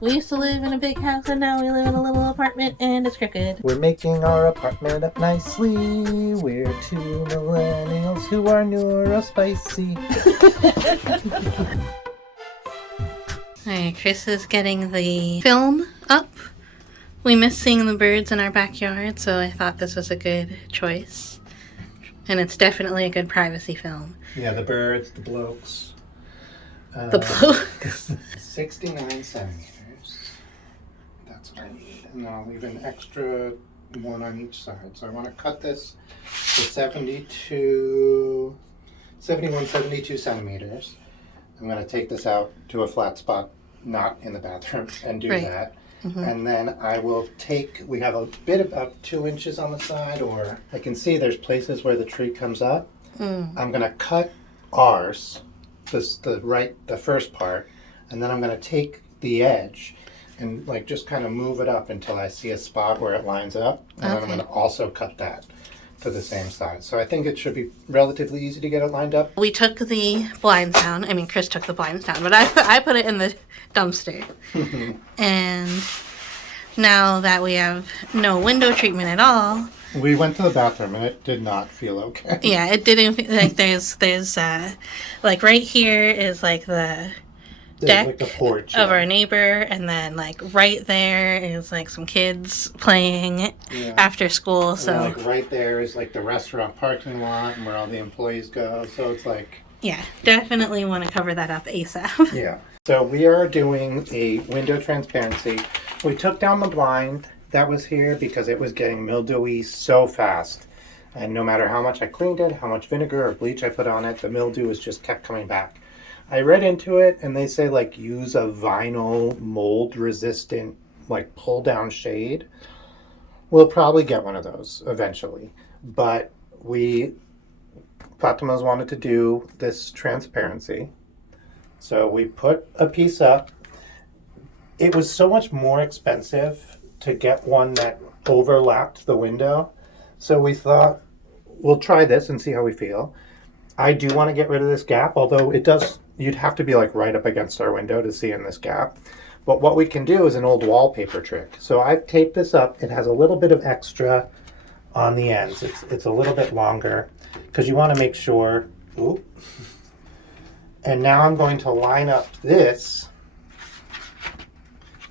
We used to live in a big house and now we live in a little apartment and it's crooked. We're making our apartment up nicely. We're two millennials who are neurospicy. Alright, Chris is getting the film up. We miss seeing the birds in our backyard, so I thought this was a good choice. And it's definitely a good privacy film. Yeah, the birds, the blokes. The blokes. 69 centimeters. That's what I need. And then I'll leave an extra one on each side. So I want to cut this to 71, 72 centimeters. I'm going to take this out to a flat spot, not in the bathroom, and do that. Mm-hmm. And then I will take, we have a bit about 2 inches on the side, or I can see there's places where the tree comes up. I'm going to cut ours, the first part, and then I'm going to take the edge and like just kind of move it up until I see a spot where it lines up, and then I'm going to also cut that to the same size. So I think it should be relatively easy to get it lined up. We took the blinds down. I mean, Chris took the blinds down, but I put it in the dumpster. And now that we have no window treatment at all. We went to the bathroom and it did not feel okay. Yeah, it didn't feel like there's like right here is like the deck like the porch of our neighbor, and then like right there is like some kids playing after school. So and like right there is like the restaurant parking lot and where all the employees go. So it's like definitely want to cover that up ASAP. Yeah. So we are doing a window transparency. We took down the blind that was here because it was getting mildewy so fast. And no matter how much I cleaned it, how much vinegar or bleach I put on it, the mildew just kept coming back. I read into it and they say like use a vinyl mold resistant like pull down shade. We'll probably get one of those eventually. But Fatima's wanted to do this transparency. So we put a piece up. It was so much more expensive to get one that overlapped the window. So we thought, we'll try this and see how we feel. I do want to get rid of this gap, although you'd have to be like right up against our window to see in this gap. But what we can do is an old wallpaper trick. So I've taped this up. It has a little bit of extra on the ends. It's a little bit longer because you want to make sure. Ooh. And now I'm going to line up this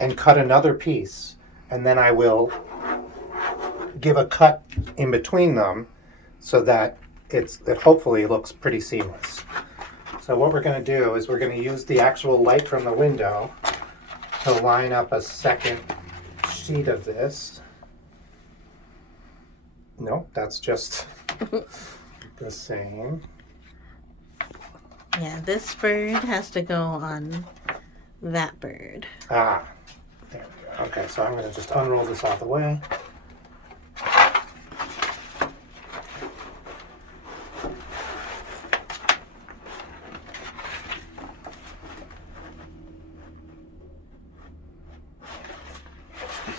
and cut another piece. And then I will give a cut in between them so that it hopefully looks pretty seamless. So what we're going to do is we're going to use the actual light from the window to line up a second sheet of this. Nope, that's just the same. Yeah, this bird has to go on that bird. Ah, there we go. Okay, so I'm going to just unroll this out of the way.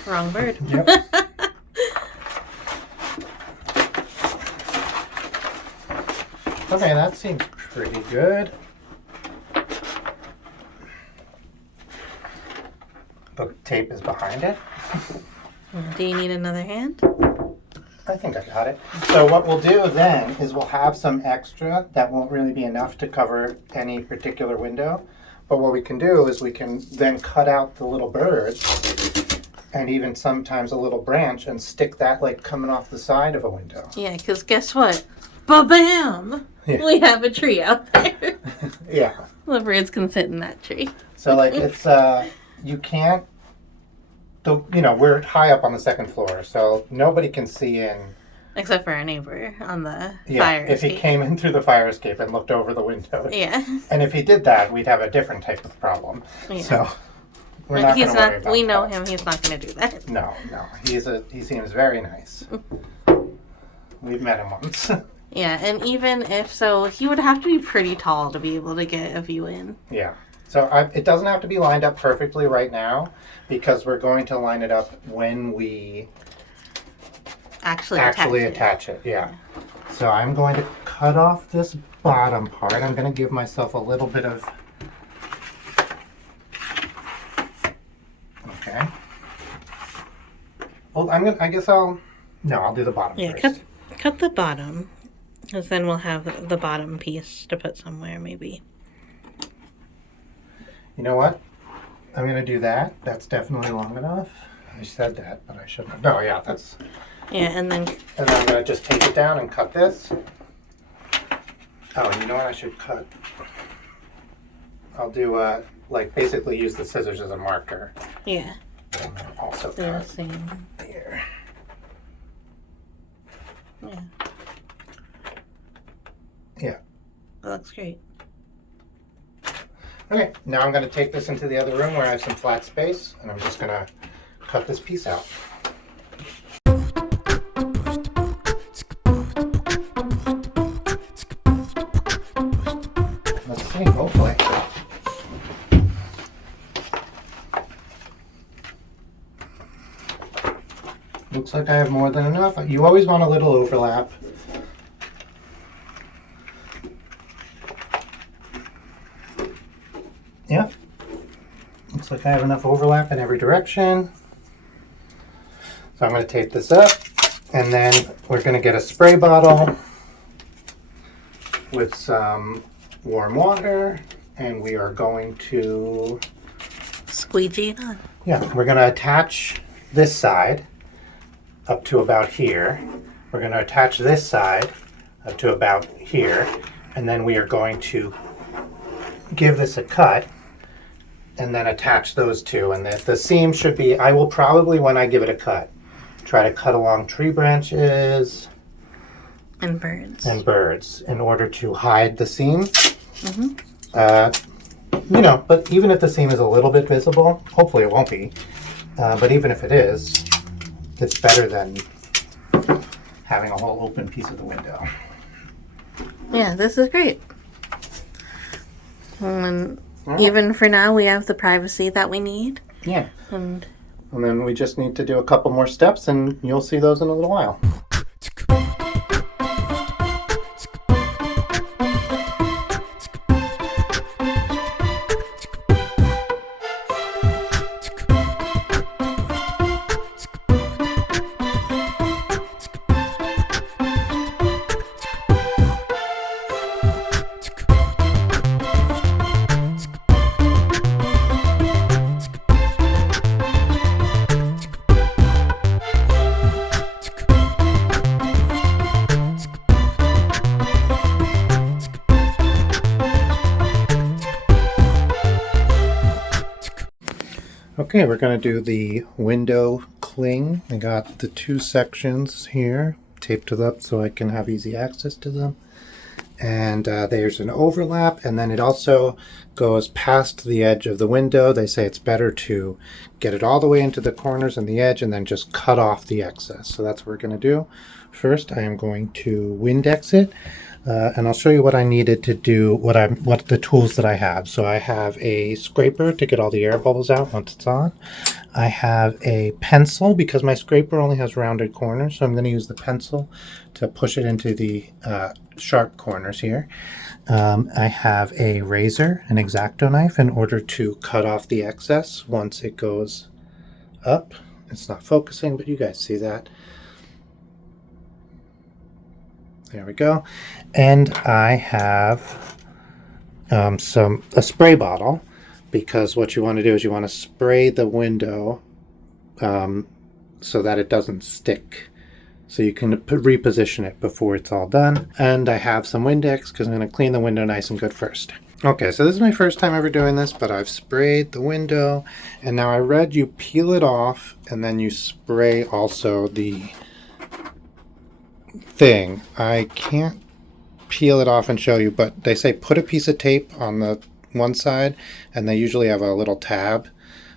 Wrong bird. Yep. Okay, that seems pretty good. The tape is behind it. Do you need another hand? I think I got it. So what we'll do then is we'll have some extra that won't really be enough to cover any particular window. But what we can do is we can then cut out the little birds and even sometimes a little branch and stick that like coming off the side of a window. Yeah, because guess what? Ba-bam! Yeah. We have a tree out there. Yeah. The birds can fit in that tree. So like it's, you can't, we're high up on the second floor, so nobody can see in. Except for our neighbor on the fire escape. If he came in through the fire escape and looked over the window. Yeah. And if he did that, we'd have a different type of problem. Yeah. So we're not going to worry about that. We know him, he's not going to do that. No. He seems very nice. We've met him once. Yeah, and even if so, he would have to be pretty tall to be able to get a view in. Yeah. So it doesn't have to be lined up perfectly right now because we're going to line it up when we actually attach it. Yeah. So I'm going to cut off this bottom part. I'm going to give myself a little bit of Okay. Well, I'll do the bottom Yeah, first. cut the bottom, because then we'll have the bottom piece to put somewhere, maybe. You know what? I'm going to do that. That's definitely long enough. I said that, but I shouldn't have. No, yeah, that's... Yeah, and then... And then I'm going to just take it down and cut this. Oh, and you know what I should cut? I'll do, like, basically use the scissors as a marker. Yeah. And then also They're the cut same. here. Yeah. Yeah. That looks great. Okay, now I'm going to take this into the other room where I have some flat space, and I'm just going to cut this piece out. Let's see, hopefully. Looks like I have more than enough. You always want a little overlap. Yeah. Looks like I have enough overlap in every direction. So I'm going to tape this up, and then we're going to get a spray bottle with some warm water, and we are going to... Squeegee it on. Yeah, we're going to attach this side up to about here. We're going to attach this side up to about here, and then we are going to give this a cut and then attach those two. And the seam should be, I will probably, when I give it a cut, try to cut along tree branches And birds. in order to hide the seam. You know, but even if the seam is a little bit visible, hopefully it won't be, but even if it is, it's better than having a whole open piece of the window. Yeah, this is great. And Alright. even for now, we have the privacy that we need. Yeah. And then we just need to do a couple more steps, and you'll see those in a little while. Okay, we're going to do the window cling. I got the two sections here taped up so I can have easy access to them. And there's an overlap, and then it also goes past the edge of the window. They say it's better to get it all the way into the corners and the edge and then just cut off the excess. So that's what we're going to do. First, I am going to Windex it. And I'll show you what I needed to do, what the tools that I have. So I have a scraper to get all the air bubbles out once it's on. I have a pencil because my scraper only has rounded corners, so I'm going to use the pencil to push it into the sharp corners here. I have a razor, an X-Acto knife, in order to cut off the excess once it goes up. It's not focusing, but you guys see that. There we go. And I have a spray bottle, because what you want to do is you want to spray the window so that it doesn't stick. So you can reposition it before it's all done. And I have some Windex because I'm going to clean the window nice and good first. Okay, so this is my first time ever doing this, but I've sprayed the window. And now I read you peel it off and then you spray also the thing. I can't peel it off and show you, but they say put a piece of tape on the one side, and they usually have a little tab,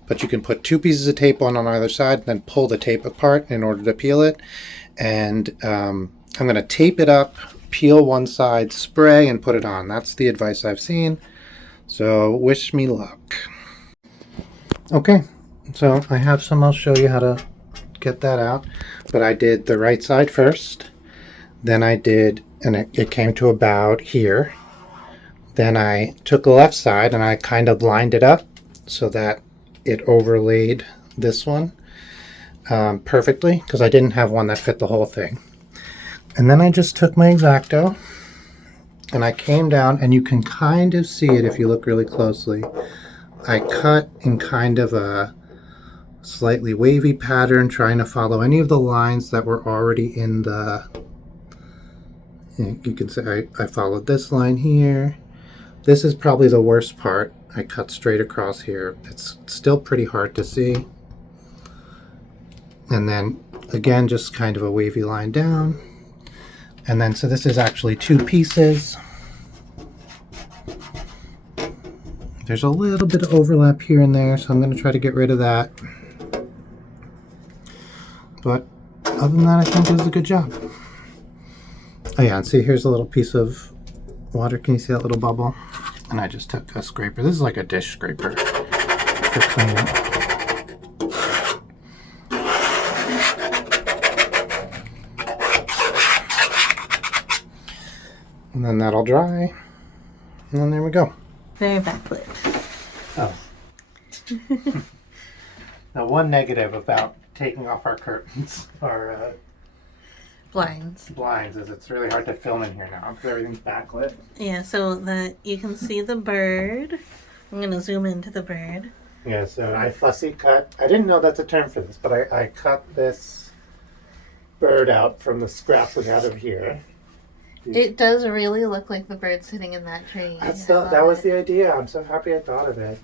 but you can put two pieces of tape on either side and then pull the tape apart in order to peel it. And I'm going to tape it up, peel one side, spray, and put it on. That's the advice I've seen, so wish me luck. Okay, so I have some. I'll show you how to get that out, but I did the right side first. Then I did, and it came to about here. Then I took the left side and I kind of lined it up so that it overlaid this one perfectly because I didn't have one that fit the whole thing. And then I just took my X-Acto and I came down, and you can kind of see it if you look really closely. I cut in kind of a slightly wavy pattern, trying to follow any of the lines that were already in the... You can see I followed this line here. This is probably the worst part. I cut straight across here. It's still pretty hard to see. And then again, just kind of a wavy line down. And then, so this is actually 2 pieces. There's a little bit of overlap here and there, so I'm going to try to get rid of that. But other than that, I think it was a good job. Oh yeah, and see, here's a little piece of water. Can you see that little bubble? And I just took a scraper. This is like a dish scraper for cleaning. And then that'll dry. And then there we go. Very backlit. Oh. Now, one negative about taking off our curtains, our Blinds. blinds, is it's really hard to film in here now because everything's backlit. Yeah, so you can see the bird. I'm going to zoom into the bird. Yeah, so I fussy cut. I didn't know that's a term for this, but I cut this bird out from the scraps we had of here. It does really look like the bird sitting in that tree. That was the idea. I'm so happy I thought of it.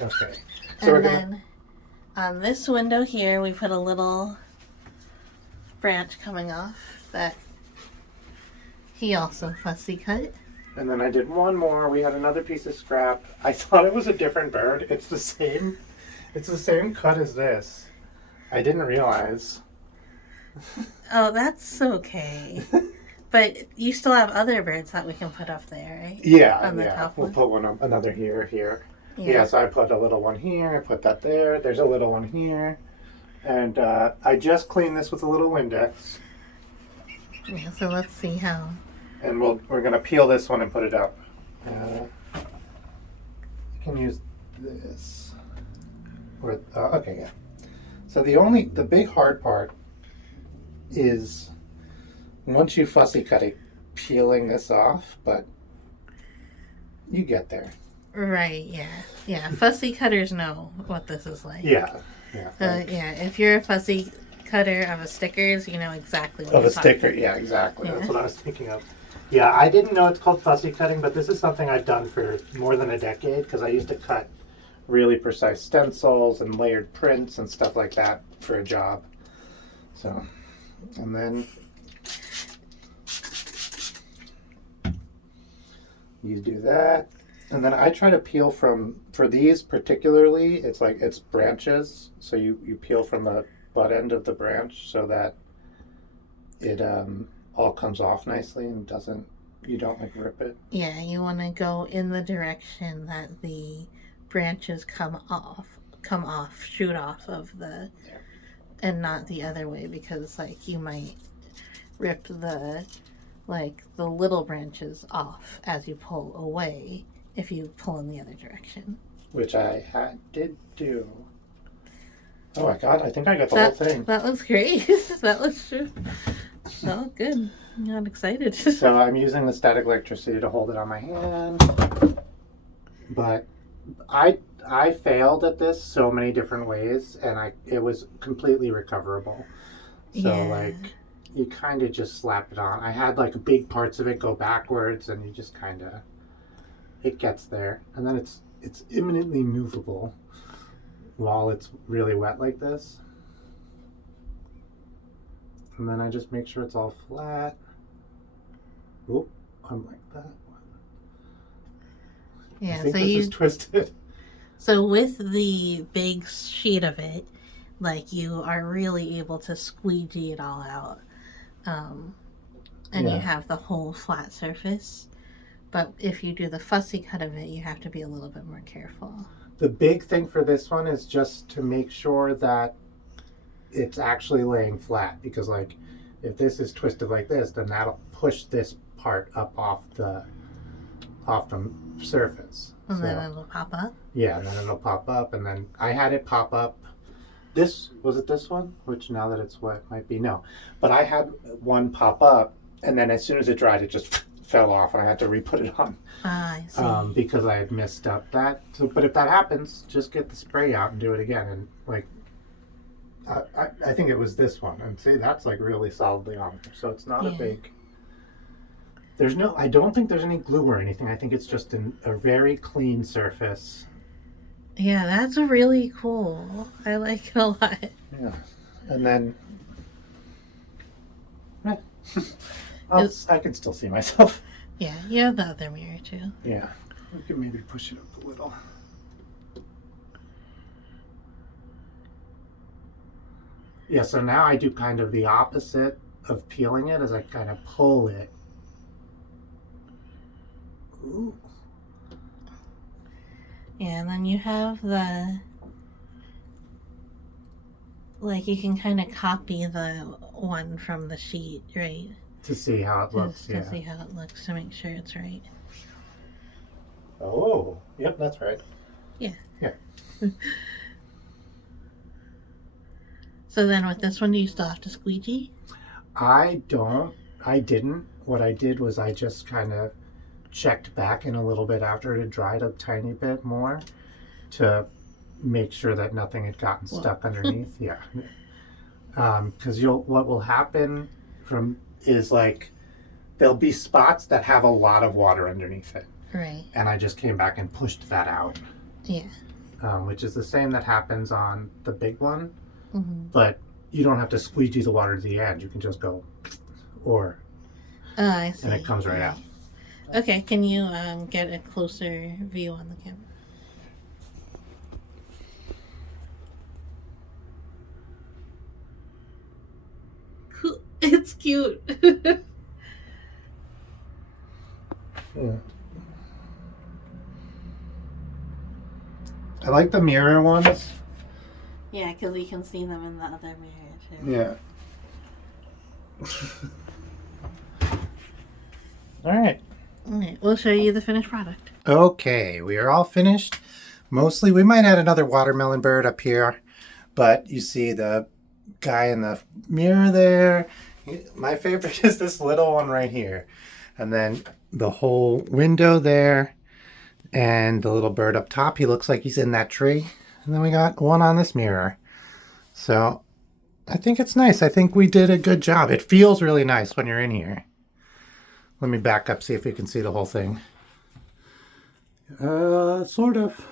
Okay. So and then on this window here, we put a little branch coming off that he also fussy cut. And then I did one more. We had another piece of scrap. I thought it was a different bird. It's the same. It's the same cut as this. I didn't realize. Oh, that's okay. But you still have other birds that we can put up there, right? Yeah, On the top we'll one. put one up, another here. Yeah, so I put a little one here. I put that there. There's a little one here. And I just cleaned this with a little Windex. Yeah, so let's see how. And we're going to peel this one and put it up. You can use this. Okay, yeah. So the big hard part is once you fussy cut it, peeling this off, but you get there. Right, yeah. Yeah, fussy cutters know what this is like. Yeah. Yeah, if you're a fussy cutter of a stickers, you know exactly what Of you're a sticker, talking yeah, exactly. Yeah. That's what I was thinking of. Yeah, I didn't know it's called fussy cutting, but this is something I've done for more than a decade because I used to cut really precise stencils and layered prints and stuff like that for a job. So, and then you do that. And then I try to peel for these particularly, it's branches. So you peel from the butt end of the branch so that it all comes off nicely and you don't like rip it. Yeah, you want to go in the direction that the branches shoot off of the, and not the other way, because like you might rip the little branches off as you pull away if you pull in the other direction. Which I did do. Oh my god, I think I got the whole thing. That looks great. That looks true. Oh, good. I'm not excited. So I'm using the static electricity to hold it on my hand. But I failed at this so many different ways, and it was completely recoverable. So you kind of just slap it on. I had big parts of it go backwards, and you just kind of, it gets there, and then it's imminently movable while it's really wet like this. And then I just make sure it's all flat. Oop, I'm like that. Yeah, I think so this is twisted. So with the big sheet of it, you are really able to squeegee it all out. And you have the whole flat surface. But if you do the fussy cut of it, you have to be a little bit more careful. The big thing for this one is just to make sure that it's actually laying flat, because if this is twisted like this, then that'll push this part up off the surface. And then it'll pop up? Yeah, and then it'll pop up, and then I had it pop up this, was it this one? Which now that it's wet might be, no. But I had one pop up, and then as soon as it dried, it just fell off, and I had to re-put it on. I see. Because I had messed up that. So, but if that happens, just get the spray out and do it again. And like, I think it was this one. And see, that's like really solidly on there. So it's not a big. I don't think there's any glue or anything. I think it's just a very clean surface. Yeah, that's really cool. I like it a lot. Yeah. And then. I can still see myself. Yeah, you have the other mirror too. Yeah. We can maybe push it up a little. Yeah, so now I do kind of the opposite of peeling it as I kind of pull it. Ooh. Yeah, and then you have the, like, you can kind of copy the one from the sheet, right? To see how it looks, Just to see how it looks, to make sure it's right. Oh, yep, that's right. Yeah. Yeah. So then with this one, do you still have to squeegee? I didn't. What I did was I just kind of checked back in a little bit after it had dried a tiny bit more to make sure that nothing had gotten stuck underneath. Yeah. Because what will happen is like there'll be spots that have a lot of water underneath it. Right. And I just came back and pushed that out. Yeah. Which is the same that happens on the big one. Mm-hmm. But you don't have to squeegee the water to the end. You can just go, Oh, I see. and it comes right out. Okay, can you get a closer view on the camera? Cool. It's cute. Yeah. I like the mirror ones. Yeah, because we can see them in the other mirror too. Yeah. All right. Alright, we'll show you the finished product. Okay, we are all finished. Mostly, we might add another watermelon bird up here, but you see the guy in the mirror there. My favorite is this little one right here. And then the whole window there and the little bird up top. He looks like he's in that tree. And then we got one on this mirror. So I think it's nice. I think we did a good job. It feels really nice when you're in here. Let me back up, see if we can see the whole thing. Sort of.